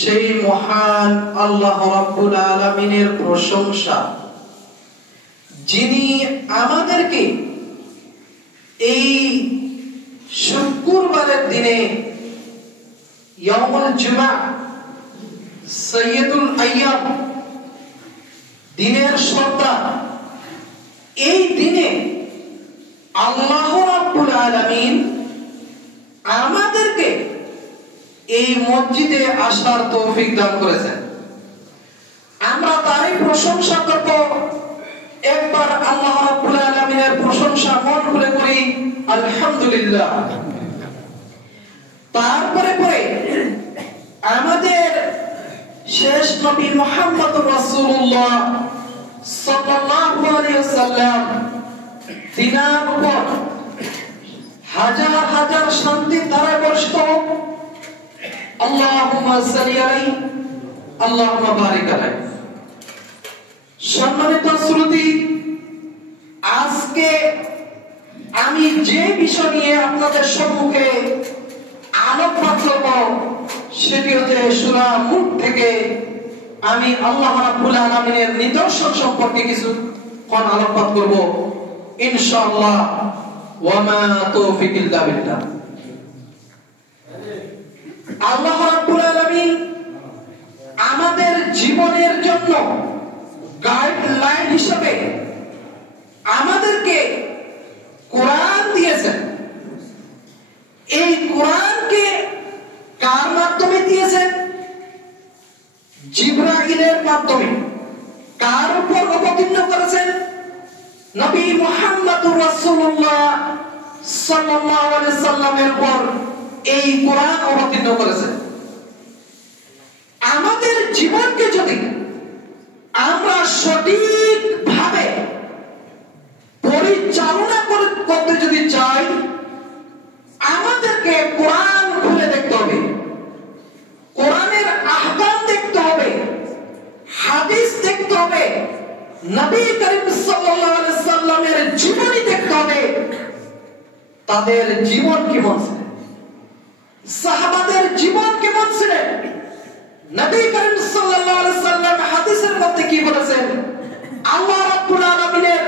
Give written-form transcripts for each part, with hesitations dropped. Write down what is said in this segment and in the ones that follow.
সেই মহান আল্লাহ রাব্বুল আলামিনের প্রশংসা, যিনি আমাদেরকে এই শুক্রবারের দিনে ইয়াউমুল জুমআ, সাইয়্যিদুল আইয়াম, দিনের সর্দার, এই দিনে আল্লাহ রাব্বুল আলামিন আমাদেরকে এই মসজিদে আসার তৌফিক দান করেছেন। আমরা তারই প্রশংসা করব। একবার আল্লাহ রাব্বুল আলামিনের প্রশংসা মন খুলে করি আলহামদুলিল্লাহ। তারপরে আমাদের শেষ নবী মুহাম্মদুর রাসূলুল্লাহ সাল্লাল্লাহু আলাইহি ওয়াসাল্লাম, তিনার উপর হাজার হাজার শান্তির ধারা বর্ষিত হোক। আল্লাহুম্মা সাল্লি আলাইহি, আল্লাহুম্মা বারিক আলাইহি। সম্মানিত শ্রোতী, আজকে আমি যে বিষয় নিয়ে আপনাদের সম্মুখে আলোকপাত করব সেটি হচ্ছে সূরা মুলক থেকে আমি আল্লাহ রাব্বুল আলামিনের নিদর্শন সম্পর্কে কিছু আলোকপাত করব ইনশাআল্লাহ। ওয়া মা তাওফীক ইল্লা বিল্লাহ। আল্লাহ রাব্বুল আলামিন আমাদের জীবনের জন্য গাইডলাইন হিসেবে আমাদেরকে কোরআন দিয়েছেন। এই কোরআনকে কার মাধ্যমে দিয়েছেন? জিবরাইলের মাধ্যমে। কার উপর অবতীর্ণ করেছেন? নবী মুহাম্মদুর রাসূলুল্লাহ সাল্লাল্লাহু আলাইহি সাল্লামের উপর এই কোরআন অবতীর্ণ করেছেন। আমাদের জীবনকে যদি আমরা সঠিকভাবে পরিচালনা করতে যদি চাই, আমাদেরকে কোরআন খুলে দেখতে হবে, কোরআনের আহকাম দেখতে হবে, হাদিস দেখতে হবে, নবী করিম সাল্লাল্লাহু আলাইহি সাল্লামের জীবনী দেখতে হবে। তাদের জীবন কেমন ছিল, সাহাবাদের জীবন কেমন ছিল, নবী করিম সাল্লাল্লাহু আলাইহি সাল্লাম হাদিসের মধ্যে কি বলেছেন, আল্লাহ রাব্বুল আলামিনের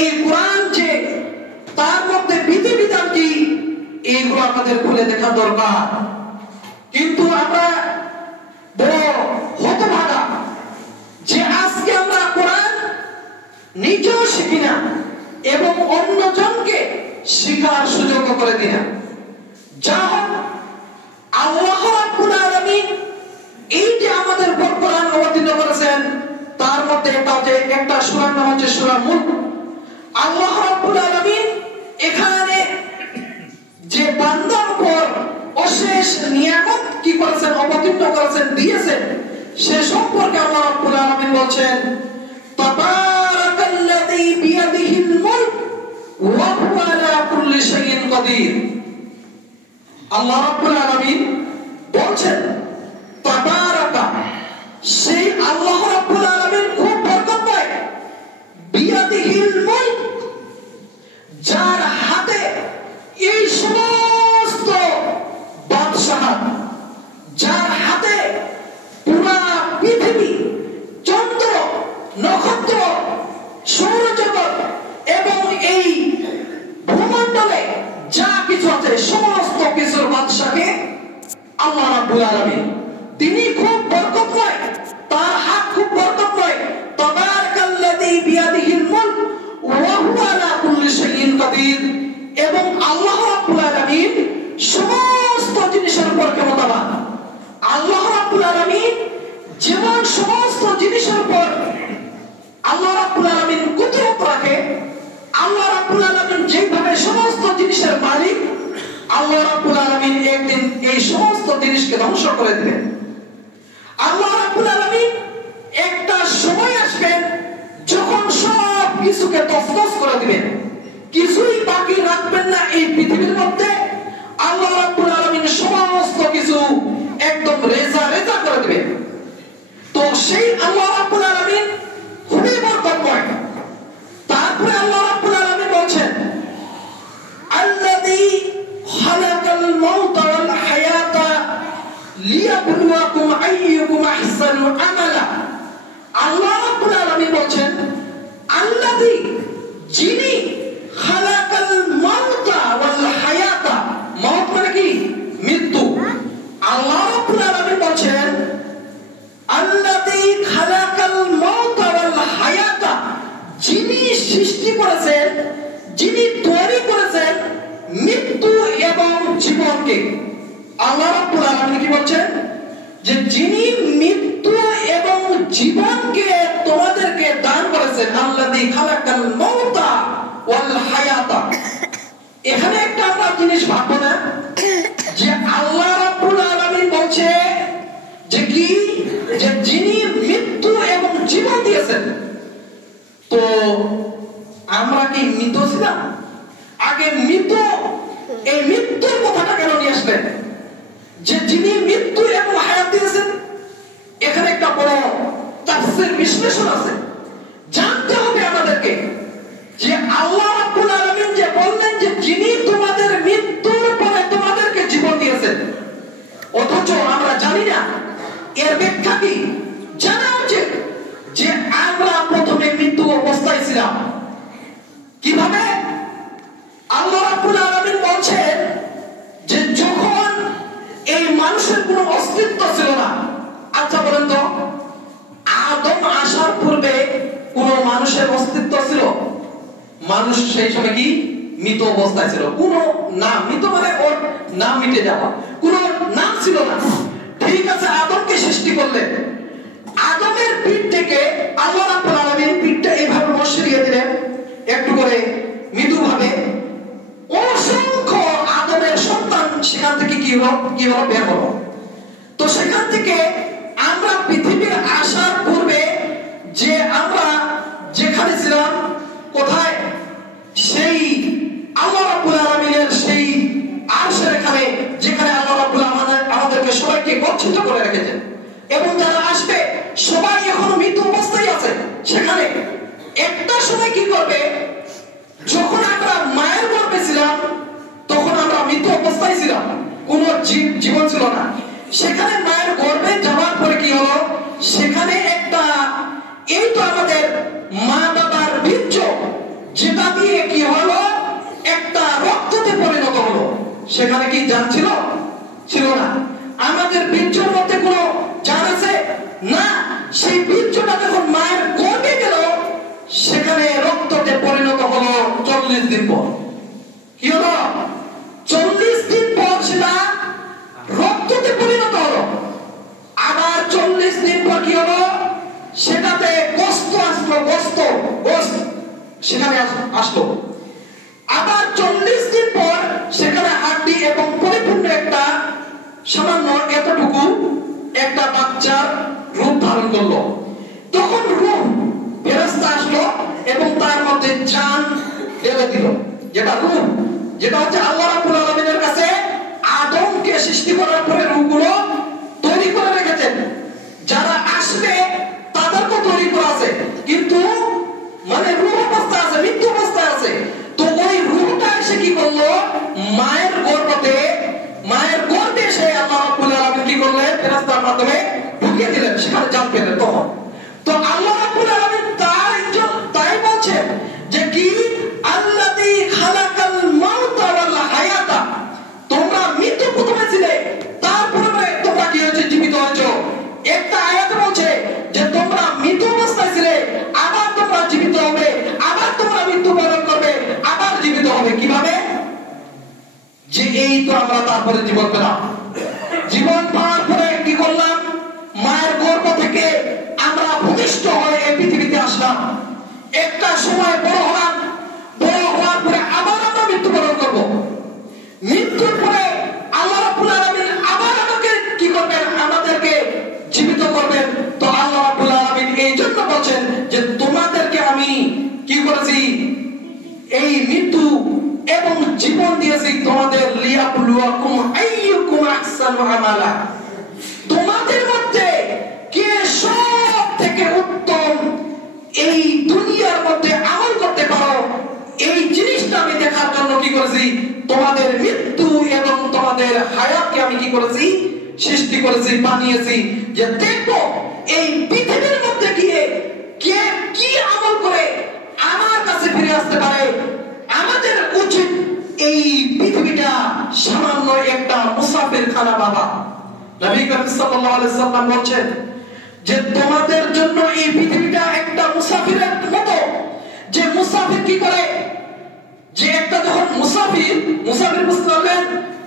এই কোরআন যে তার মধ্যে বিধিবিধান কি, এইগুলো আমাদের খুলে দেখা দরকার। কিন্তু আমরা বড় হতভাগা যে আজকে আমরা কোরআন নিজেও শিখি না এবং অন্যজনকে শিখার সুযোগ করে দিই না। যা হোক, আল্লাহ রাব্বুল আলামিন এই যে আমাদের উপর কোরআন অবতীর্ণ করেছেন, তার মধ্যে একটা সূরার নাম হচ্ছে সূরা মুলক। আল্লাহ রাব্বুল আলামিন এখানে যে বান্দার উপর অশেষ নিয়ামত কি করেছেন, অবতীর্ণ করেছেন, দিয়েছেন, সে সম্পর্কে আল্লাহ রাব্বুল আলামিন বলছেন, তাবারাকাল্লাযী বিয়াদিহিল মুলক ওয়া হুয়া আলা কুল্লি শাইইন কাদির। আল্লাহ রাব্বুল আলামিন বলছেন, তাবারাকা, সেই আল্লাহ রাব্বুল আলামিন খুব বরকতময়, বিয়াদিহিল মুলক, যার হাতে এই সমস্ত বাদশাহত, যার হাতে পুরা পৃথিবী, চন্দ্র, নক্ষত্র, সৌরজগৎ এবং এই ভূমণ্ডলে যা কিছু আছে সমস্ত কিছুর বাদশাকে আল্লাহ রাব্বুল আলামিন, তিনি খুব বরকতময়, তার হাত খুব বরকতময়। তাবারাকাল্লাযী বিয়াদিহিল মুলক ওয়া হুয়া আলা কুল্লি শাইইন কাদির। এবং আল্লাহ রাব্বুল আলামিন সমস্ত জিনিসের উপর ক্ষমতাবান। আল্লাহ রাব্বুল আলামিন যেমন সমস্ত জিনিসের উপর আল্লাহ রাব্বুল আলামিন কুদরত রাখে, আল্লাহ রাব্বুল আলামিন যেভাবে সমস্ত জিনিসের মালিক, আল্লাহ রাব্বুল আলামিন একদিন এই সমস্ত জিনিসকে ধ্বংস করে দিবেন। আল্লাহ রাব্বুল আলামিন একটা সময় আসবেন যখন সব কিছুকে তছনছ করে দিবেন, কিছুই বাকি রাখবেন না এই পৃথিবীর মধ্যে। আল্লাহ রাব্বুল আলামিন সমস্ত কিছু একদম রেজা রেজা করে দিবেন। তো সেই আল্লাহ রাব্বুল আলামিন খুবই বরকতময়। তারপরে আল্লাহ রাব্বুল আলামিন বলছেন, আল্লাযী খালাকাল মাউতা ওয়াল হায়াতা লিয়াবলুয়াকুম আইয়ুকুম আহসানু আমালা। আল্লাহ রাব্বুল আলামিন বলছেন আল্লাযী, যিনি খালাকাল মাউতা ওয়াল হায়াতা, মওত মানে কি? মৃত্যু। আল্লাহ রাব্বুল আলামিন বলছেন আল্লাযী খালাকাল মাউতা ওয়াল হায়াতা, যিনি সৃষ্টি করেছেন, যিনি তৈরি করেছেন মৃত্যু এবং জীবনকে। আল্লাহ রাব্বুল আলামিন কি বলছেন? যে যিনি মৃত্যু এবং জীবনকে তোমাদেরকে দান করেছেন, আল্লাযী খালাকাল মাউতা ওয়াল হায়াতা। এখানে একটা আমরা জিনিস ভাববো না যে আল্লাহ রাব্বুল আলামিন বলছে যে কি, যে যিনি মৃত্যু এবং জীবন দিয়েছেন। তো আমরা কি মৃত ছিলাম? আগে মৃত, এই মৃত্যুর কথাটা কেন নিয়ে আসলেন? যে যিনি মৃত্যু এবং হায়াত দিয়েছেন, এখানে একটা বড় তাফসীর বিশ্লেষণ আছে। জানতে হবে আমাদেরকে যে আল্লাহ রাব্বুল আলামিন যে বললেন যে যিনি তোমাদের মৃত্যুর পরে তোমাদেরকে জীবন দিয়েছেন, অথচ আমরা জানি না এর ব্যাখ্যা কি। জানা উচিত যে আমরা প্রথমে মৃত্যু অবস্থায় ছিলাম। কিভাবে? আল্লাহ রাব্বুল আলামিন বলছেন যে যখন এই মানুষের কোনো অস্তিত্ব ছিল না। আচ্ছা বলেন তো, আদম আসার পূর্বে কোন মানুষের অস্তিত্ব ছিল? মানুষ সেই সময় কি মৃত অবস্থায় ছিল। কোন নাম, মৃত মানে ওর নাম মিটে যাওয়া, কোন নাম ছিল না। ঠিক আছে, আদমকে সৃষ্টি করলেন, আদমের পিঠ থেকে আল্লাহ রাব্বুল আলামিন পিঠটা এইভাবে বসিয়ে দিলেন একটু করে মৃদুভাবে। অসংখ্য আদমের সন্তান সেখান থেকে কি হলো বের হলো। তো সেখান থেকে আমরা পৃথিবীর আসার পূর্বে যে আমরা যেখানে ছিলাম, কোথায়? সেই আল্লাহ রাব্বুল আলামিনের সেই আরশের এখানে, যেখানে আল্লাহ রাব্বুল আলামিন আমাদেরকে সবাইকে গচ্ছিত করে রেখেছেন। এবং যারা আসবে সবাই এখনো মৃত অবস্থায় আছে সেখানে। একটা সময় কি করবে? যখন আমরা মায়ের গর্ভে ছিলাম তখন আমরা মৃত অবস্থায় ছিলাম, কোনো জীবন ছিল না। সেখানে মায়ের গর্ভে যাওয়ার পরে কি হলো? সেখানে একটা, এই তো আমাদের মা বাবার বীর্য, যেটা দিয়ে কি হলো? একটা রক্ততে পরিণত হলো। সেখানে কি জান ছিল? ছিল না। আমাদের বীর্যের মধ্যে কোনো জান আছে? না। সেই বীর্যটা যখন মায়ের গর্ভে গেল সেখানে রক্ততে পরিণত হলো 40 দিন পর। কি হলো? 40 দিন পর সেটা রক্ততে পরিণত হলো। আবার 40 দিন পর কি হলো? সেটাতে গোশত আসলো, গোশত সেখানে আসলো। আবার 40 দিন পর সেখানে হাড্ডি এবং পরিপূর্ণ একটা সামান্য এতটুকু একটা বাচ্চার রূপ ধারণ করলো। তখন রূহ ফেরেশতা আসলো এবং তার মধ্যে জান ঢেলে দিল, যেটা রূহ, যেটা হচ্ছে আল্লাহ রাব্বুল আলামিনের কাছে আদমকে সৃষ্টি করার পরে রূহগুলো তৈরি করে রেখেছেন। যারা আসবে তাদেরকে তৈরি করা আছে, কিন্তু মানে রূহ অবস্থায় আছে, মৃত্যু অবস্থায় আছে। তো ওই রূহটা এসে কি করলো? মায়ের গর্ভে সে আল্লাহ রাব্বুল আলামিন কি করলেন? ফেরেশতার মাধ্যমে ঢুকিয়ে দিলেন, সেখানে জান পেলেন তখন। তো আল্লাহ রাব্বুল আলামিন তাই বলছেন যে কি, আল্লাযী খালাকাল মাউতা ওয়াল হায়াতা, তোমরা মৃত্যু প্রথমে ছিলে, তারপরে তোমরা কি হয়েছে? জীবিত হয়েছো। একটা আয়াত বলছে যে তোমরা মৃত অবস্থায় ছিলে, আবার তোমরা জীবিত হবে, আবার তোমরা মৃত্যুবরণ করবে, আবার জীবিত হবে। কিভাবে? যে এই তো আমরা তারপরে জীবন পেলাম। জীবন পাওয়ার পরে কি করলাম? মায়ের গর্ভ থেকে আমরা ভূমিষ্ঠ হয়ে এই পৃথিবীতে আসলাম। একটা সময় বড় হলাম, বড় হওয়ার পরে আবার আমরা মৃত্যুবরণ করব। মৃত্যুর পরে আল্লাহ রাব্বুল আলামিন আবার আমাকে কি করবেন? আমাদেরকে জীবিত করবেন। তো আল্লাহ রাব্বুল আলামিন এই জন্য বলছেন যে তোমাদেরকে আমি কি করেছি? এই মৃত্যু এবং জীবন দিয়েছি তোমাদের, লিয়াবলুয়াকুম আইয়ুকুম আহসানু আমালা, তোমাদের মধ্যে কে সব থেকে উত্তম এই দুনিয়ার মধ্যে আমল করতে পারো, এই জিনিসটা আমি দেখার জন্য কি করেছি? তোমাদের মৃত্যু এবং তোমাদের হায়াতকে আমি কি করেছি? সৃষ্টি করেছি, বানিয়েছি যে দেখো এই পৃথিবীর মধ্যে গিয়ে কে কি আমল করে আমার কাছে ফিরে আসতে পারে। আমাদের উচিত এই পৃথিবীটা সামান্য একটা মুসাফির খানা। বাবা নবী করিম সাল্লাল্লাহু আলাইহি সাল্লাম বলেন যে তোমাদের জন্য এই পৃথিবীটা একটা মুসাফিরের মতো। যে মুসাফির কি করে, যে একটা যখন মুসাফির বুঝতে পারলেন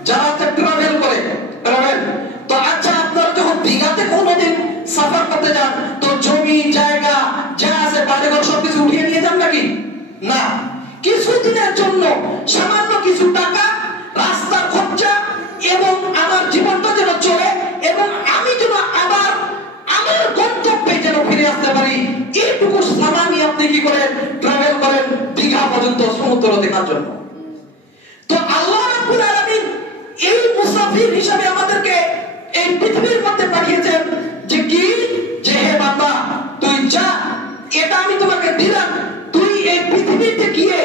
যারা ট্রাভেল করে, ট্রাভেল তো আচ্ছা আপনারা যখন দীঘাতে কোনোদিন সফর করতে যান তো জমি জায়গা যা আছে বাড়িঘর সবকিছু উঠিয়ে নিয়ে যান নাকি? না, কিছুদিনের জন্য সামান্য কিছু টাকা, রাস্তার খরচা এবং আমার জীবনটা যেন চলে এবং আমি যেন আবার আমার গন্তব্যে যেন ফিরে আসতে পারি, এইটুকু সামানি আপনি কি করেন, ট্রাভেল করেন দীঘা পর্যন্ত সমুদ্র দেখার জন্য। তো আল্লাহ রাব্বুল আলামিন এই মুসাফির হিসেবে আমাদেরকে এই পৃথিবীর মধ্যে পাঠিয়েছেন যে কি, যে হে বান্দা তুই যা, এটা আমি তোমাকে দিলাম, তুই এই পৃথিবীতে গিয়ে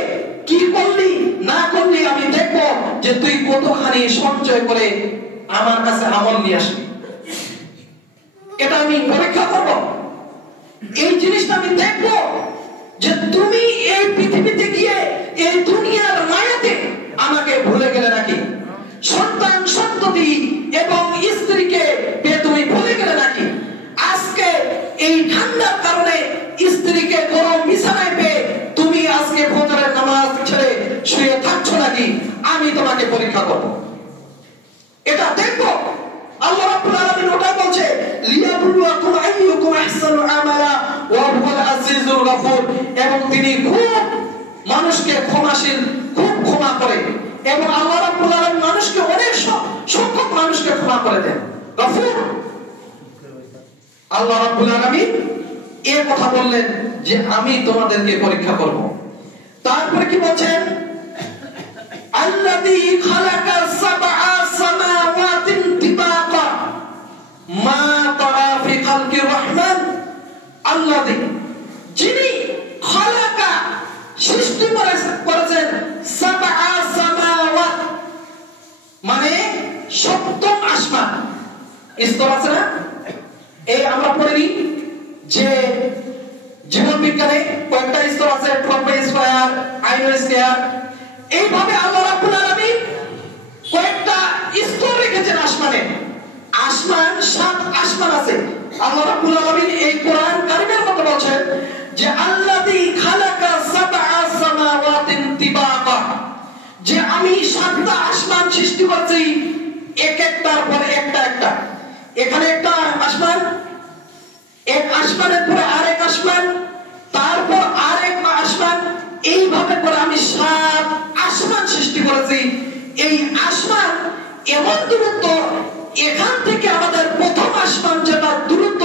কি করলি না করলি আমি দেখব যে তুই কতখানি সঞ্চয় করে আমার কাছে আমল নিয়ে আসবি। এটা আমি পরীক্ষা করব, এই জিনিসটা আমি দেখব যে তুমি এই পৃথিবীতে গিয়ে এই দুনিয়ার মায়াতে আমাকে ভুলে গেলে নাকি, সন্তান সন্ততি এবং স্ত্রীকে পেয়ে তুমি ভুলে গেলে নাকি, আজকে এই ঠান্ডার কারণে স্ত্রীকে গরম বিছানায় পেয়ে তুমি আজকে ফজরের নামাজ ছেড়ে শুয়ে থাকছো নাকি, আমি তোমাকে পরীক্ষা করব, এটা দেখব। আল্লাহ রাব্বুল আলামিন ওটা বলছে লিয়াবলুয়াকুম আইয়ুকুম আহসানু আমালা ওয়া হুয়াল আজিজুল গফুর, এবং তিনি খুব মানুষকে ক্ষমাশীল, খুব ক্ষমা করে, এবং আল্লাহ রাব্বুল আলামিন মানুষকে অনেক সংখ্যক মানুষকে ক্ষমা করে দেন, গফুর। আল্লাহ রাব্বুল আলামিন এই কথা বললেন যে আমি তোমাদেরকে পরীক্ষা করব। তারপরে কি বলেন, আল্লাযী খালাকা সাবআ সামাওয়াতিন তিবাকা মা তারা ফি খালকির রহমান, আল্লাযী যিনি খালাকা সৃষ্টি করেছেন সাবআ সামাওয়াত মানে সপ্তম আসমান, স্তর আছে না, এই আমরা পড়িনি যে জীবন বিজ্ঞানে কয়েকটা স্তর আছে, ট্রপোস্ফিয়ার, আয়োনোস্ফিয়ার, এইভাবে আল্লাহ রাব্বুল আলামিন কয়েকটা স্তর রেখেছেন আসমানে। আসমান, 7 আসমান আছে। আল্লাহ রাব্বুল আলামিন এই কোরআন কারীমের মধ্যে বলেন যে আল্লাযী খালাকা সাবআ সামাওয়াতিন তিবাকা, যে আমি 7টা আসমান সৃষ্টি করেছি এক একটার পরে একটা একটা। এখানে একটা আসমান, এক আসমানের পরে আরেক আসমান, তারপর আরেক আসমান, এইভাবে করে আমি 7 আসমান সৃষ্টি করেছি। এই আসমান এমন দূরত্ব, এখান থেকে আমাদের প্রথম আসমান যেটা দূরত্ব,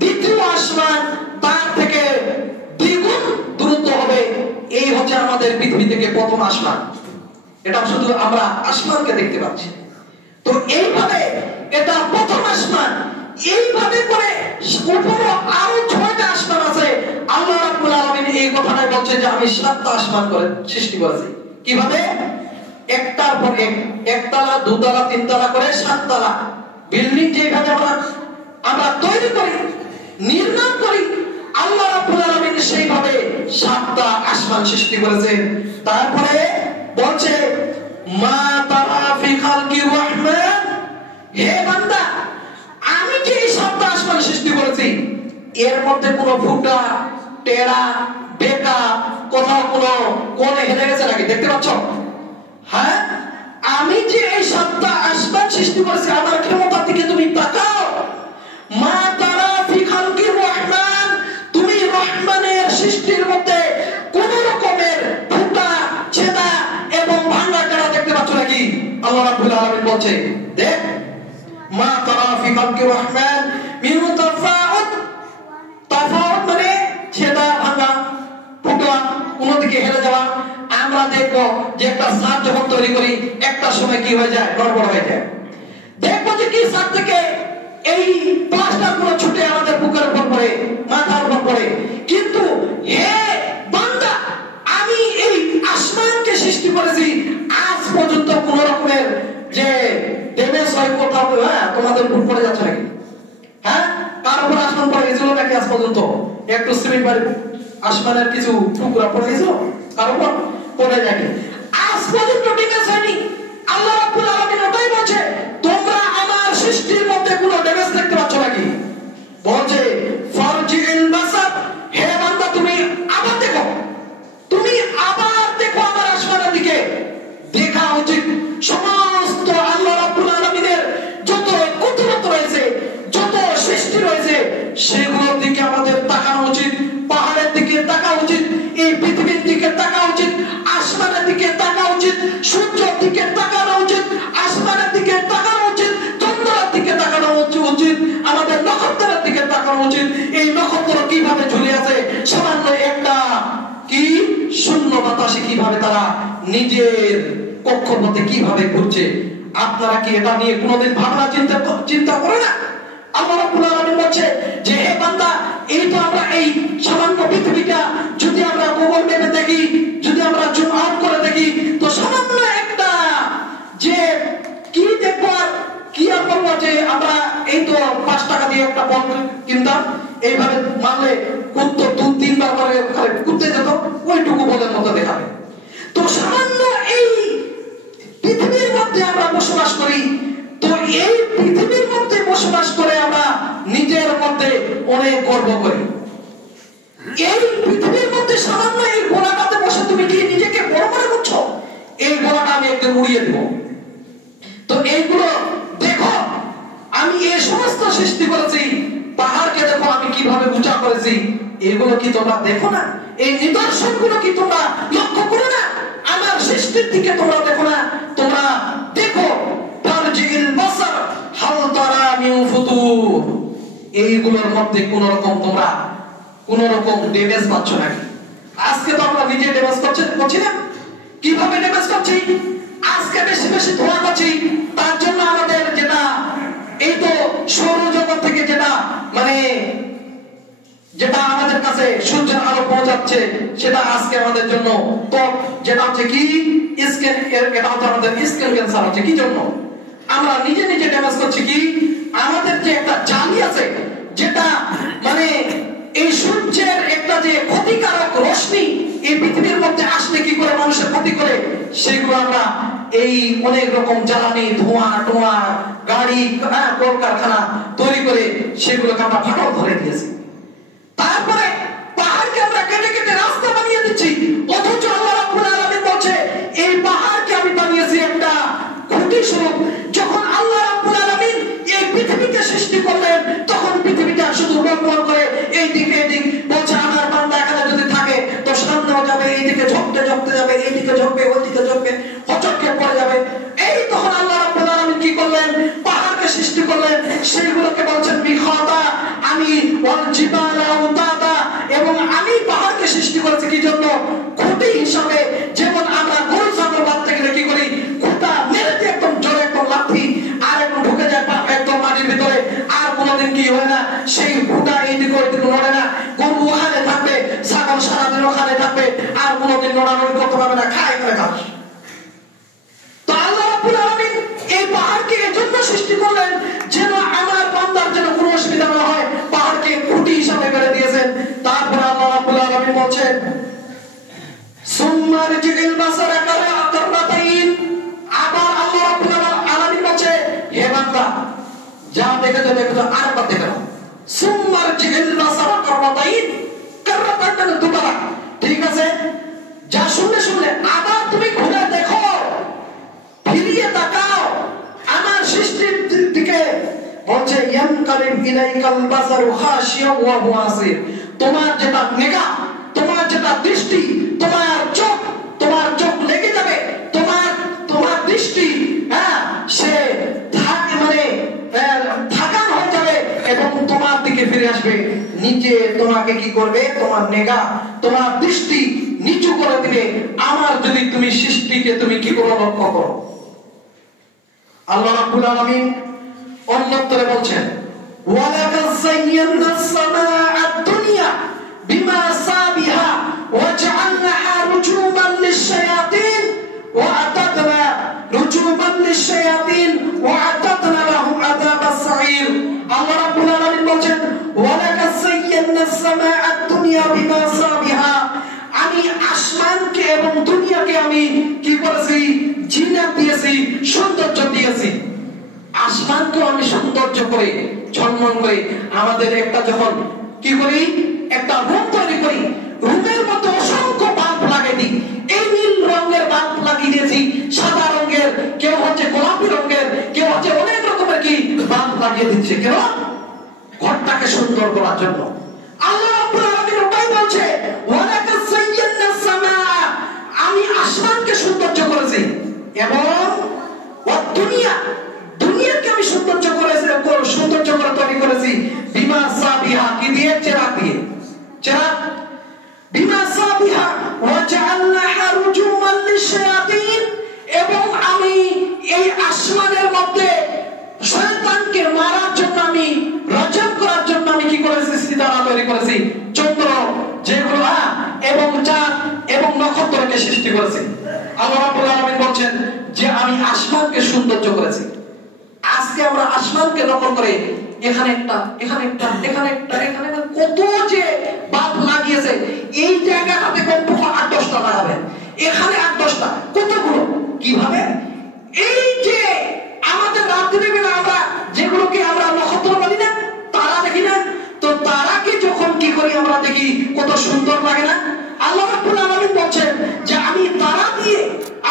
দ্বিতীয় আসমান তার থেকে দ্বিগুণ দূরত্ব হবে। এই হচ্ছে আমাদের পৃথিবী থেকে প্রথম আসমান। এটা শুধু আমরা আসমানকে দেখতে পাচ্ছি। তো এইভাবে এটা প্রথম আসমান, এইভাবে করে উপরে আরো 6টা আসমান আছে। আল্লাহ রাব্বুল আলামিন এই কথাটাই বলছে যে আমি 7টা আসমান করে সৃষ্টি করেছি। কিভাবে? একটার পর এক, একতলা, দুতলা, তিনতলা করে 7 তলা বিল্ডিং যেভাবে আমরা তৈরি করি, নির্মাণ করি, আল্লাহ রাব্বুল আলামিন সেইভাবে 7টা আসমান সৃষ্টি করেছেন। তারপরে বলছে মা তারা ফি খালকির রহমান, হে বান্দা আমি যে এই 7টা আসমান সৃষ্টি করেছি এর মধ্যে কোনো ফুটা, টেরা, বেকা, কোথাও কোনো কোণে হেলে গেছে নাকি? দেখতে পাচ্ছ? হ্যাঁ, আমি যে এই 7টা আসমান সৃষ্টি করেছি আমার ক্ষমতার দিকে তুমি তাকাও। মা তারা ফি খালকির রহমান, তুমি রহমানের সৃষ্টির মধ্যে কোন রকমের ফুটা, ছেদা এবং ভাঙা কাটা দেখতে পাচ্ছ নাকি? আল্লাহ রাব্বুল আলামিন বলছে দেখ, মা তারা ফি খালকির রহমান মিন তাফাউত, তাফাউত মানে ছেদা, ভাঙা, ফুটা, কোন দিকে হেলে যাওয়া। আমরা দেখবো যে একটা ছাদ যখন তৈরি করি একটা সময় কি হয়ে যায়, গড়বড় হয়ে যায়। দেখবো যে কি ছাদ থেকে এই প্লাস্টার গুলো ছুটে আমাদের বুকের উপর পড়ে, মাথার উপর পড়ে। কিন্তু হে বান্দা আমি এই আসমানকে সৃষ্টি করেছি, আজ পর্যন্ত কোন রকমের যে ড্যামেজ ছয় কোথাও তোমাদের উপর পড়ে যাচ্ছে নাকি? হ্যাঁ, কার উপর আসমান পড়ে গেছিল নাকি আজ পর্যন্ত? একটু সিমেন্ট বাড়ি আসমানের কিছু টুকরা পড়ে গেছিল কার উপর? পড়ে নাকি? আজ পর্যন্ত ড্যামেজ হয়নি। আল্লাহ রাব্বুল আলামিন ওটাই বলছে, তোমরা আমার সৃষ্টির মধ্যে কোনো ড্যামেজ দেখতে পাচ্ছ নাকি? বলছে ফারজিল বাসার, হে বান্দা তুমি আবার দেখো, তুমি আবার দেখো আমার আসমানের দিকে। দেখা উচিত সমস্ত আল্লাহ রাব্বুল আলামিনের যত কুদরত রয়েছে, যত সৃষ্টি রয়েছে, সেগুলোর দিকে আমাদের তাকানো উচিত। পাহাড়ের দিকে তাকানো উচিত, এই পৃথিবীর দিকে তাকানো উচিত, আসমানের দিকে তাকানো উচিত, সূর্যের দিকে তাকানো উচিত, আসমানের দিকে তাকানো উচিত, চন্দ্রের দিকে তাকানো উচিত, আমাদের নক্ষত্রের দিকে তাকানো উচিত। এই নক্ষত্র কিভাবে ঝুলে আছে, সামান্য একটা কি শূন্য বাতাসে কিভাবে তারা নিজের কক্ষপথে কিভাবে ঘুরছে, আপনারা কি এটা নিয়ে কোনোদিন ভাবনা চিন্তা করে না? আল্লাহ রাব্বুল আলামিন বলছে যে হে বান্দা, এই তো আমরা এই সামান্য পৃথিবীটা যদি আমরা গুগল ম্যাপে দেখি, যদি আমরা জুম আউট করে দেখি, তো সামান্য একটা যে কি দেখবো আর কি আর বলবো, যে আমরা এই তো 5 টাকা দিয়ে একটা বল কিনতাম, এইভাবে মারলে কুত্তো 2-3 বার করে কুত্তে যেত, ওইটুকু বলের মতো দেখাবে। তো সামান্য এই পৃথিবীর মধ্যে আমরা বসবাস করি, তো এই পৃথিবীর মধ্যে বসবাস করে আমরা নিজের মধ্যে অনেক গর্ব করি। এই পৃথিবীর মধ্যে সামান্য এই গোলাটাতে বসে তুমি কি নিজেকে বড় মনে করছো? এই গোলাটা আমি একদিন উড়িয়ে দেব। তো এইগুলো দেখো, আমি এই সমস্ত সৃষ্টি করেছি, পাহাড়কে দেখো আমি কিভাবে উঁচা করেছি, এগুলো কি তোমরা দেখো না? এই নিদর্শনগুলো কি তোমরা লক্ষ্য করো না? আমার সৃষ্টির দিকে তোমরা দেখো না? তোমরা দেখো ফারজিল বাসার হাল তারা মিন ফুতুর, এইগুলোর মধ্যে কোন রকম তোমরা কোন রকম ড্যামেজ পাচ্ছ নাকি? আজকে তো আমরা নিজে ড্যামেজ করছি না? কিভাবে ড্যামেজ করছি? আজকে বেশি বেশি ধোঁয়া করছি, তার জন্য আমাদের যেটা এই তো সৌরজগৎ থেকে যেটা আমাদের কাছে সূর্যের আলো পৌঁছাচ্ছে, সেটা আজকে আমাদের জন্য ত্বক যেটা হচ্ছে কি স্কিন, এটা হচ্ছে আমাদের স্কিন ক্যান্সার হচ্ছে। কি জন্য? আমরা নিজে নিজে ড্যামেজ করছি। কি আমাদের যে একটা জালি আছে, যেটা এই সূর্যের একটা যে ক্ষতিকারক রশ্মি এই পৃথিবীর মধ্যে আসলে কি করে মানুষের ক্ষতি করে, সেগুলো আমরা এই অনেক রকম জ্বালানি, ধোঁয়া টোয়া, গাড়ি, কলকারখানা তৈরি করে সেগুলোকে আমরা ফাটল ধরে দিয়েছি। তারপরে পাহাড়কে আমরা কেটে কেটে রাস্তা বানিয়ে দিচ্ছি, অথচ আল্লাহ রাব্বুল আলামিন বলছে এই পাহাড়কে আমি বানিয়েছি একটা খুঁটি স্বরূপ। যখন আল্লাহ রাব্বুল আলামিন এই পৃথিবীকে সৃষ্টি করলেন, তখন পৃথিবীটা শুধু রংমন করে এইদিকে এদিক, বলছে আমার বান্দা এখানে যদি থাকে তো সামনেও যাবে, এইদিকে ঝোঁকতে ঝোঁকতে যাবে, এইদিকে ঝোঁকবে, ওইদিকে ঝোঁকবে, হচটকে পড়ে যাবে। এই তখন আল্লাহ রাব্বুল আলামিন কি করলেন? পাহাড়কে সৃষ্টি করলেন, সেইগুলোকে বলছেন বিখাতা, আমি ওয়াল জিবালা উতাতা, এবং আমি পাহাড়কে সৃষ্টি করেছি কি জন্য? খুঁটি হিসাবে। যেমন আমরা গরু ছাগল বাঁধতে গেলে কি করি? খুঁটা মেরে দিয়ে একদম জোরে একদম লাথি আর একদম ঢুকে যায় একদম মাটির ভিতরে, আর কোনোদিন কি হয় না, সেই খুঁটা এইদিকে ওইদিকে নড়ে না, গরু ওখানে থাকবে, ছাগল সারাদিন ওখানে থাকবে, আর কোনোদিন নড়ানড়ি করতে পারবে না, খায় করে ঘাস। তো আল্লাহ রাব্বুল আলামিন এই পাহাড়কে এজন্য সৃষ্টি করলেন যেন আমার বান্দার যেন কোনো অসুবিধা না হয়, পাহাড়কে খুঁটি হিসাবে করে দিয়েছেন। তারপরে আল্লাহ রাব্বুল আলামিন বলছেন সুম্মা রজিল বাসারা কাররাতাইন, আবার আল্লাহ রাব্বুল আলামিন বলছে হে বান্দা যা দেখেছো আরেকবার দেখো। সুম্মা রজিল বাসারা কাররাতাইন, কাররাতাইন মানে দুবার, ঠিক আছে? যা শুনলে আবার তুমি ঘুরে দেখো, ফিরিয়ে তাকাও আমার সৃষ্টির দিকে। বলছে ইয়ানকালিব ইলাইকাল বাসারু খাশিয়া ওয়া হুয়া আসির, তোমার যেটা নিগাহ, তোমার যেটা দৃষ্টি, তোমার চোখ লেগে যাবে, তোমার দৃষ্টি সে থাকান হয়ে যাবে এবং তোমার দিকে ফিরে আসবে। নিচে তোমাকে কি করবে? তোমার নিগাহ, তোমার দৃষ্টি নিচু করে দিবে আমার যদি তুমি সৃষ্টিকে তুমি কি করে লক্ষ্য করো। আল্লাহ রাব্বুল আলামিন অন্যত্রে বলছেন ওয়ালাকাদ যায়্যানাস সামাআদ দুনিয়া বিমা সাবিহা ওয়া জাআলনাহা রুজুমান লিশ-শায়াতিন ওয়া আতাদনা সামাআত দুনিয়া বিমা সাবিহা, আমি আসমানকে এবং দুনিয়াকে আমি কি করেছি? জিনাত দিয়েছি, সৌন্দর্য দিয়েছি। আসমানকে আমি সৌন্দর্য করে ঝলমল করে আমাদের একটা যখন কি করি, একটা রুম তৈরি করি, রুমের মধ্যে অসংখ্য বাল্ব লাগিয়ে দিই। এই নীল রঙের বাল্ব লাগিয়ে দিয়েছি, সাদা রঙের, কেউ হচ্ছে গোলাপি রঙের, কেউ হচ্ছে অনেক রকমের কি বাল্ব লাগিয়ে দিচ্ছে। কেন? ঘরটাকে সুন্দর করার জন্য। আল্লাহ রাব্বুল আলামিন ওটাই বলছে, ওয়ালাকা সাইয়্যানা সামাআ, আমি আসমানকে সৌন্দর্য করেছি এবং দুনিয়া, দুনিয়াকে আমি সৌন্দর্য করেছি, সৌন্দর্য করে তৈরি করেছি বিমা সাবিহা, কি দিয়ে? চেরাগ দিয়ে। চেরাগ বিমা সাবিহা ওয়া জাআলনাহা রুজুমান লিশ-শায়াতিন, এবং আমি এই আসমানের মধ্যে শয়তানকে মারার জন্য, আমি রজম করার জন্য আমি কি করেছি? সিতারা তৈরি করেছি, চন্দ্র যেগুলো এবং চাঁদ এবং নক্ষত্রকে সৃষ্টি করেছি। আল্লাহ রাব্বুল আলামিন বলছেন যে আমি আসমানকে সৌন্দর্য করেছি। আজকে আমরা আসমানকে নকল করে এখানে একটা, এখানে একটা, এখানে একটা, এখানে কত যে বাল্ব লাগিয়েছে, এই জায়গাটাতে কমপক্ষে 8-10টা লাগাবে, এখানে 8-10টা, কতগুলো, কিভাবে? এই যে আমাদের রাত্রির বেলা আমরা যেগুলোকে আমরা নক্ষত্র বলি না, তারা দেখি না, তো তারাকে যখন কি করি আমরা দেখি, কত সুন্দর লাগে না? আল্লাহ রাব্বুল আলামিন বলছেন যে আমি তারা দিয়ে,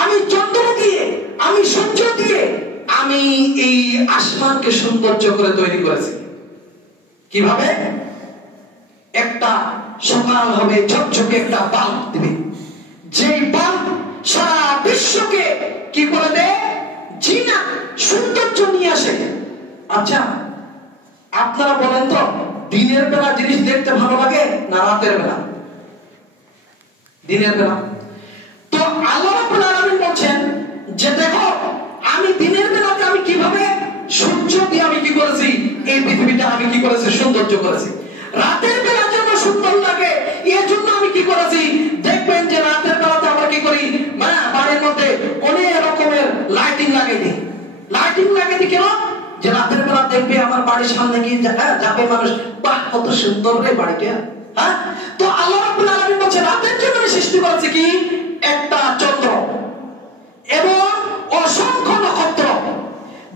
আমি চন্দ্র দিয়ে, আমি সূর্য দিয়ে আমি এই আসমানকে সৌন্দর্য করে তৈরি করেছি। কিভাবে? একটা সকাল হবে, ঝকঝকে একটা বাল্ব দিবে, যে বাল্ব সারা বিশ্বকে কি করে দেয়? জিনাত, সৌন্দর্য নিয়ে আসে। আচ্ছা আপনারা বলেন তো, দিনের বেলা জিনিস দেখতে ভালো লাগে না রাতের বেলা? দিনের বেলা। তো আল্লাহ রাব্বুল আলামিন বলছেন যে দেখো, আমি দিনের বেলাতে আমি কিভাবে সূর্য দিয়ে আমি কি করেছি? এই পৃথিবীটা আমি কি করেছি? সৌন্দর্য করেছি। রাতের বেলা যেন সুন্দর লাগে এর জন্য আমি কি করেছি? দেখবেন যে রাতের বেলাতে আমরা কি করি? বাড়ির মধ্যে অনেক রকমের লাইটিং লাগিয়ে দিই। লাইটিং লাগিয়ে দিই কেন? যে রাতের বেলা দেখবে আমার বাড়ির সামনে গিয়ে যাবে মানুষ, বাহ কত সুন্দর রে বাড়িটা। হ্যাঁ, তো আল্লাহ রাব্বুল আলামিন বলছে রাতের জন্য আমি সৃষ্টি করেছি কি? একটা চন্দ্র এবং অসংখ্য নক্ষত্র,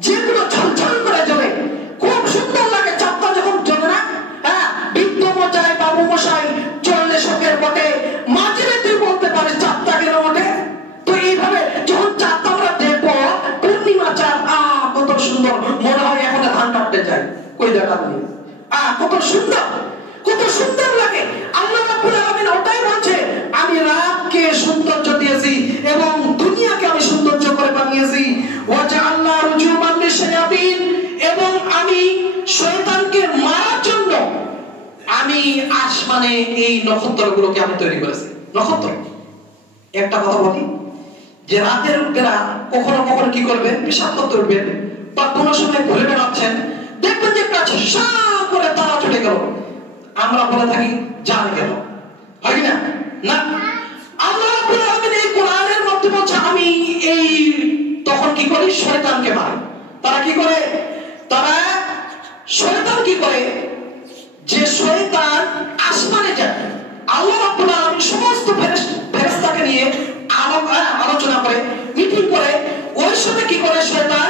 যেগুলো ঝলঝল করে জ্বলে, খুব সুন্দর লাগে। চাঁদটা যখন জ্বলে না, বৃদ্ধ মশাই, বাবু মশাই চললে শোকের বটে, মাঝে তুই বলতে পারিস চাঁদটা কেন ওঠে? তো এইভাবে যখন চাঁদটা আমরা দেখবো, পূর্ণিমা চাঁদ, কত সুন্দর, মনে হয় এখন ধান কাটতে যায়, কই দেখা নেই, কত সুন্দর, কত সুন্দর লাগে। আল্লাহ রাব্বুল আলামিন ওটাই বলছে, আমি রাতকে সৌন্দর্য দিয়েছি এবং দুনিয়াকে আমি সৌন্দর্য করে বানিয়েছি। ওয়া জাআলনা রুজুমান লিশ-শায়াতিন, এবং আমি শয়তানকে মারার জন্য আমি আসমানে এই নক্ষত্রগুলোকে আমি তৈরি করেছি। নক্ষত্র, একটা কথা বলি, যে রাতের বেলা কখনো কখনো কি করবেন? পেশাব করতে উঠবেন বা কোনো সময় ঘুরে বেড়াচ্ছেন, দেখবেন যে একটা সা করে তারা চলে গেল, আমরা বলে থাকি জান গেল, হয় না? না, আল্লাহ রাব্বুল আলামিন এই কোরআনের মধ্যে বলছে আমি এই তখন কি করি? শয়তানকে মারি। তারা কি করে? তারা শয়তান কি করে? যে শয়তান আসমানে যায়, আল্লাহ রাব্বুল আলামিন সমস্ত ফেরেশতাকে নিয়ে আলোচনা করে, মিটিং করে, ওই সময় কি করে? শয়তান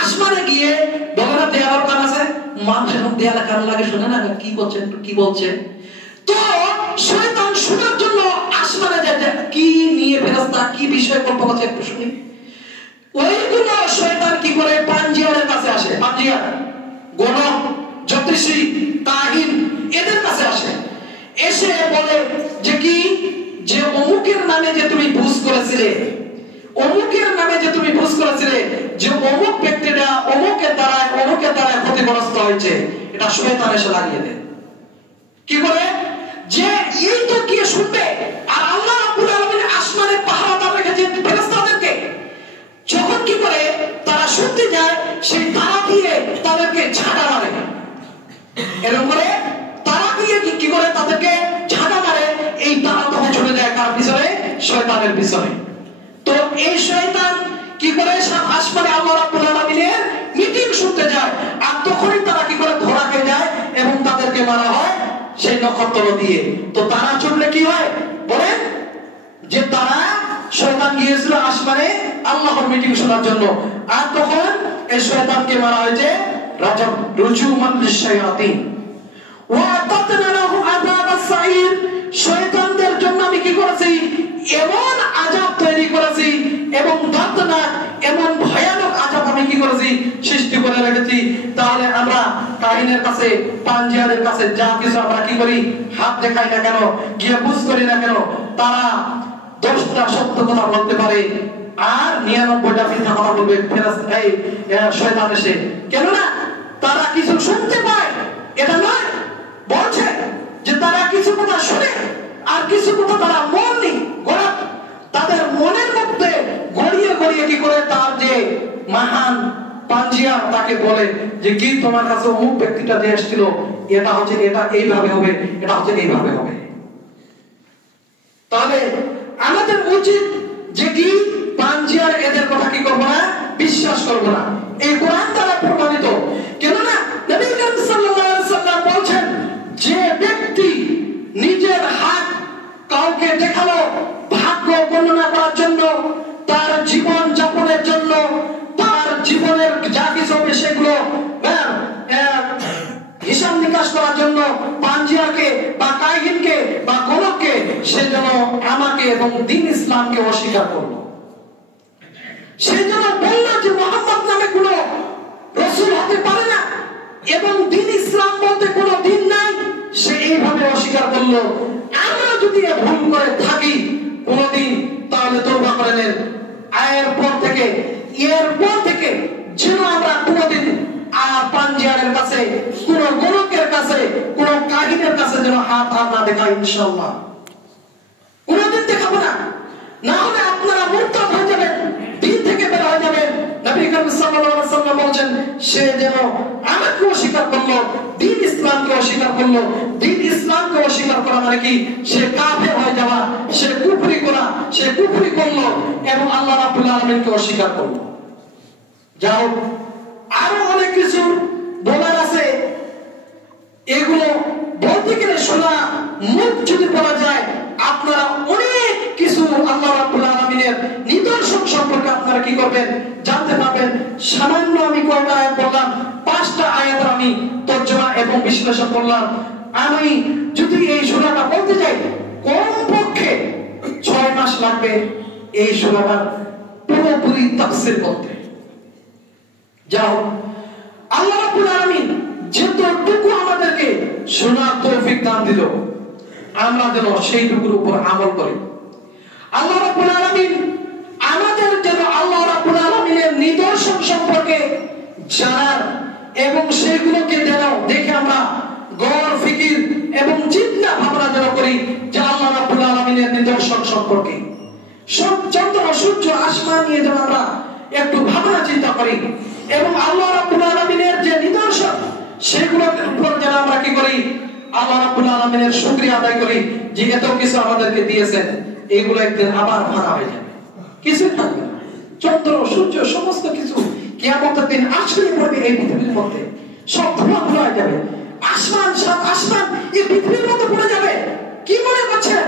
আসমানে গিয়ে বলে না, দেয়ালের কান আছে, মানুষের দেয়ালে কান লাগে, শুনে না কি করছেন, কি বলছে। তো শয়তান শোনার জন্য আসমানে যায়, কি নিয়ে ফেরেশতা কি বিষয় গল্প করছে একটু শুনি। ওইগুলো শয়তান কি করে? পাঞ্জিয়ারের কাছে আসে, পাঞ্জিয়ার, গণক, জ্যোতিষী, কাহিন, এদের কাছে আসে, এসে বলে যে কি, যে অমুকের নামে যে তুমি বুঝ করেছিলে, অমুকের নামে যে তুমি বুঝ করেছিলে, যে অমুক ব্যক্তিটা অমুকের দ্বারা ক্ষতিগ্রস্ত হয়েছে, এটা শয়তান এসে লাগিয়ে দেয়। কি করে? যে এই তো কি শুনবে, আর আল্লাহ রাব্বুল আলামিন আসমানে পাহারাদার রেখেছেন ফেরেশতাদেরকে, যখন কি করে তারা শুনতে যায়, সেই তারা দিয়ে তাদেরকে ঝাঁটা মারে, এরকম করে তারা দিয়ে কি করে তাদেরকে ঝাঁটা মারে, এই তারা তখন চলে যায় কার পিছনে? শয়তানের পিছনে। তো এই শয়তান কি করে? আসমানে আল্লাহ রাব্বুল আলামিনের মিটিং শুনতে যায়, আর তখনই তারা কি করে? ধরা খেয়ে যায় এবং তাদেরকে মারা হয় সেই নক্ষত্র দিয়ে। তো তারা চললে কি হয় বলেন, যে তারা শয়তান গিয়েছিল আসমানে আল্লাহর মিটিং শোনার জন্য, আর তখন এই শয়তানকে মারা হয়েছে রাজম রুজুমান লিশায়াতিন ওয়া তাতনা লাহু আযাবাস সাঈর। শয়তানদের জন্য আমি কি করেছি, এমন আযাব তৈরি করেছি, এবং দর্দনাক এমন ভয়ানক আযাব আমি কি করেছি, সৃষ্টি করে রেখেছি। তাহলে আমরা কাহিনের কাছে, পাঞ্জিয়ারের কাছে যা কিছু আমরা কি করি, হাত দেখাই না কেন, গিয়ে বুঝ করি না কেন, তারা 10টা সত্য কথা বলতে পারে আর 99টা মিথ্যা কথা বলবে শয়তান এসে। কেননা তারা কিছু শুনতে পায়, এটা নয়, বলছে যে তারা কিছু কথা শুনে আর কিছু কথা তারা মনে গড়া, তাদের মনের মধ্যে গড়িয়ে গড়িয়ে কি করে তার যে মহান পাঞ্জিয়া তাকে বলে যে কি তোমার কাছে অমুক ব্যক্তিটা যে এসেছিল, এটা হচ্ছে এটা এইভাবে হবে, এটা হচ্ছে এইভাবে হবে। তাহলে আমাদের উচিত যে কি পাঞ্জিয়ার এদের কথা কি করবো না, বিশ্বাস করবো না। এই কোরআন দ্বারা প্রমাণিত। কেননা নবী করিম সাল্লাল্লাহু আলাইহি ওয়াসাল্লাম বলেন, যে ব্যক্তি নিজের হাত কাউকে দেখালো ভাগ্য বর্ণনা করার জন্য, তার জীবন যাপনের জন্য, তার জীবনের যা কিছু হবে সেগুলো হিসাব নিকাশ করার জন্য পাঞ্জিয়াকে বা কাহিনকে বা গণককে, সে যেন আমাকে এবং দ্বীন ইসলামকে অস্বীকার করলো। সে যেন বলল যে মুহাম্মদ নামে কোন রাসূল হতে পারে না এবং দ্বীন ইসলাম বলতে কোনো দিন নাই, সে এইভাবে অস্বীকার করলো। আমরা যদি ভুল করে থাকি কোনদিন, তাহলে তওবা করে নেন। এরপর থেকে যেন আমরা কোনদিন পাঞ্জিয়ারের কাছে, কোন গণকের কাছে, কোন কাহিনের কাছে যেন হাত না দেখাই, ইনশাআল্লাহ কোনদিন দেখাবো না। না হলে আপনারা মুরতাদ হয়ে যাবেন, দিন থেকে বের হয়ে যাবেন। নবী করিম সাল্লাল্লাহু আলাইহি ওয়াসাল্লাম বলেন, সে যেন আমাকে অস্বীকার করলো, দ্বীন ইসলামকে অস্বীকার করলো। দ্বীন ইসলামকে অস্বীকার করা মানে কি, সে কাফের হয়ে যাওয়া, সে কুফরি করা, সে কুফরি করলো এবং আল্লাহ রাব্বুল আলামিনকে অস্বীকার করলো। যাও আরো অনেক কিছু বলার আছে, এগুলো বলতে গেলে শোনা মুখ যদি বলা যায়, আপনারা অনেক কিছু আল্লাহ রাব্বুল আলামিনের নিদর্শন সম্পর্কে আপনারা কি করবেন, জানতে পারবেন। সামান্য আমি কয়টা আয়াত বললাম, 5টা আয়াত আমি তর্জমা এবং বিশ্লেষণ করলাম। আমি যদি এই সূরাটা বলতে যাই, কমপক্ষে 6 মাস লাগবে এই সূরাটার পুরোপুরি তাফসীর করতে। যাও আল্লাহ রাব্বুল আলামিন যতটুকু আমাদেরকে শোনার তৌফিক দান দিল, আমরা যেন সেইটুকুর উপর আমল করি। আল্লাহ রাব্বুল আলামিন আমাদের যেন আল্লাহ রাব্বুল আলামিনের নিদর্শন সম্পর্কে জানার এবং সেগুলোকে যেন দেখে আমরা গৌর ফিকির এবং চিন্তা ভাবনা যেন করি যে আল্লাহ রাব্বুল আলামিনের নিদর্শন সম্পর্কে। সব চন্দ্র সূর্য আসমান নিয়ে যেন আমরা একটু ভাবনা চিন্তা করি এবং আল্লাহ রাব্বুল আলামিনের যে নিদর্শন সেগুলোর উপর যেন আমরা কি করি, আল্লাহ রাব্বুল আলামিনের শুকরিয়া আদায় করি যে এত কিছু আমাদেরকে দিয়েছেন। এগুলো একদিন আবার ভাঙা হয়ে যাবে, কিছু থাকবে না। চন্দ্র সূর্য সমস্ত কিছু কিয়ামতের দিন আছড়ে পড়বে এই পৃথিবীর মধ্যে, সব ধোঁয়া হয়ে যাবে। আসমান, সাত আসমান এই পৃথিবীর মধ্যে পড়ে যাবে। কি মনে করছেন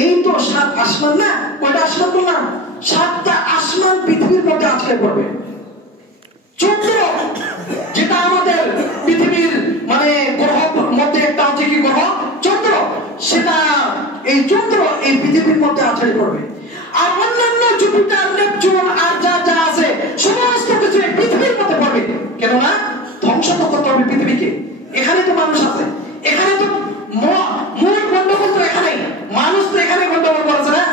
এই তো 7 আসমান না? কয়টা আসমান বললাম? 7টা আসমান পৃথিবীর মধ্যে আছড়ে পড়বে। চন্দ্র যেটা আমাদের পৃথিবীর মানে গ্রহের মধ্যে একটা হচ্ছে কি গ্রহ চন্দ্র, সেটা এই চন্দ্র এই পৃথিবীর মধ্যে আছড়ে পড়বে। আর অন্যান্য জুপিটার, নেপচুন আর যা যা আছে সমস্ত কিছু এই পৃথিবীর মধ্যে পড়বে। কেননা ধ্বংস করতে হবে পৃথিবীকে। এখানে তো মানুষ আছে, এখানে তো মূল গন্ডগোল তো এখানে, মানুষ তো এখানে গন্ডগোল করেছে না।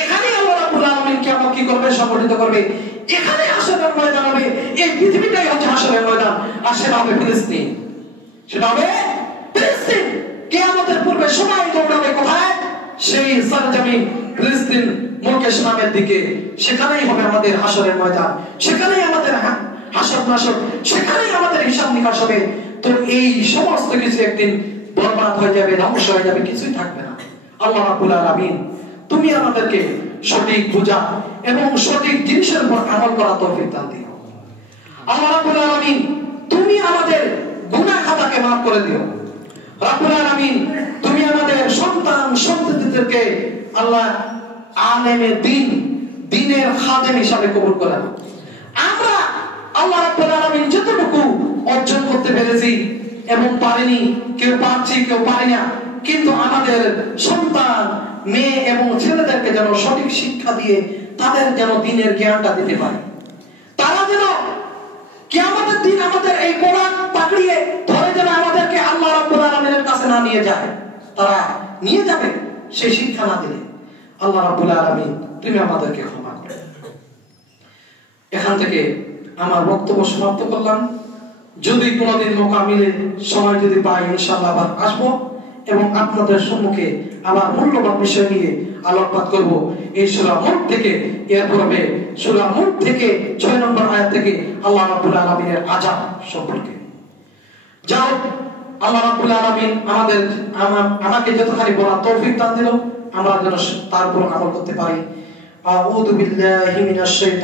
এখানে আল্লাহ রাব্বুল আলামিন কিয়ামত কি করবে, সংগঠিত করবে। এখানে হাসরের ময়দান হবে। এই পৃথিবীটাই হচ্ছে হাসরের ময়দান, আর সেটা হবে ফিলিস্তিন। সেটা হবে ফিলিস্তিন। কিয়ামতের পূর্বে সবাই দৌড়াবে কোথায়? সেই সরজমিন ফিলিস্তিন মুলকে শামের দিকে। সেখানেই হবে আমাদের হাসরের ময়দান, সেখানেই আমাদের হাসর নাসর, সেখানেই আমাদের হিসাব নিকাশ হবে। তো এই সমস্ত কিছু একদিন বরবাদ হয়ে যাবে, ধ্বংস হয়ে যাবে, কিছুই থাকবে না। আল্লাহ রাব্বুল আলামিন তুমি আমাদেরকে সঠিক বুঝা এবং সঠিক জিনিসের উপর আমল করা তৌফিক দান দিও। আল্লাহ রাব্বুল আলামিন তুমি আমাদের গুনাহ খাতাকে maaf করে দিও। রব্বুল আলামিন তুমি আমাদের সন্তান সন্ততিদেরকে আল্লাহ আলেমে দ্বীন, দ্বীনের খাদেম হিসাবে কবুল করেন। আমরা আল্লাহ রাব্বুল আলামিন যতটুকু অর্জন করতে পেরেছি এবং পারিনি, কেউ পারছি কেউ পারি না, কিন্তু আমাদের সন্তান মেয়ে এবং ছেলেদেরকে যেন সঠিক শিক্ষা দিয়ে তাদের যেন দ্বীনের জ্ঞানটা দিতে পারে, তারা যেন কিয়ামতের দিন আমাদের এই কোরআন পাকড়িয়ে ধরে যেন আমাদেরকে আল্লাহ রাব্বুল আলামিনের কাছে না নিয়ে যায়, তারা নিয়ে যাবে সেই শিক্ষা না দিলে। আল্লাহ রাব্বুল আলামিন তুমি আমাদেরকে ক্ষমা করো। এখান থেকে আমার বক্তব্য সমাপ্ত করলাম। যদি কোনোদিন মৌকা মিলে, সময় যদি পাই, ইনশাআল্লাহ আবার আসবো এবং আপনাদের সম্মুখে আবার মূল্যবান বিষয় নিয়ে আলোকপাত করব। এই সূরা মুলক থেকে, এরপরে সূরা মুলক থেকে 6 নম্বর আয়াত থেকে আল্লাহ রাব্বুল আলামিনের আযাব সম্পর্কে। যাও আল্লাহ রাব্বুল আলামিন আমাকে যতখানি বলার তৌফিক দান দিল, আমরা যেন তার উপর আমল করতে পারি। আউযু বিল্লাহি মিনাশ শাইতানির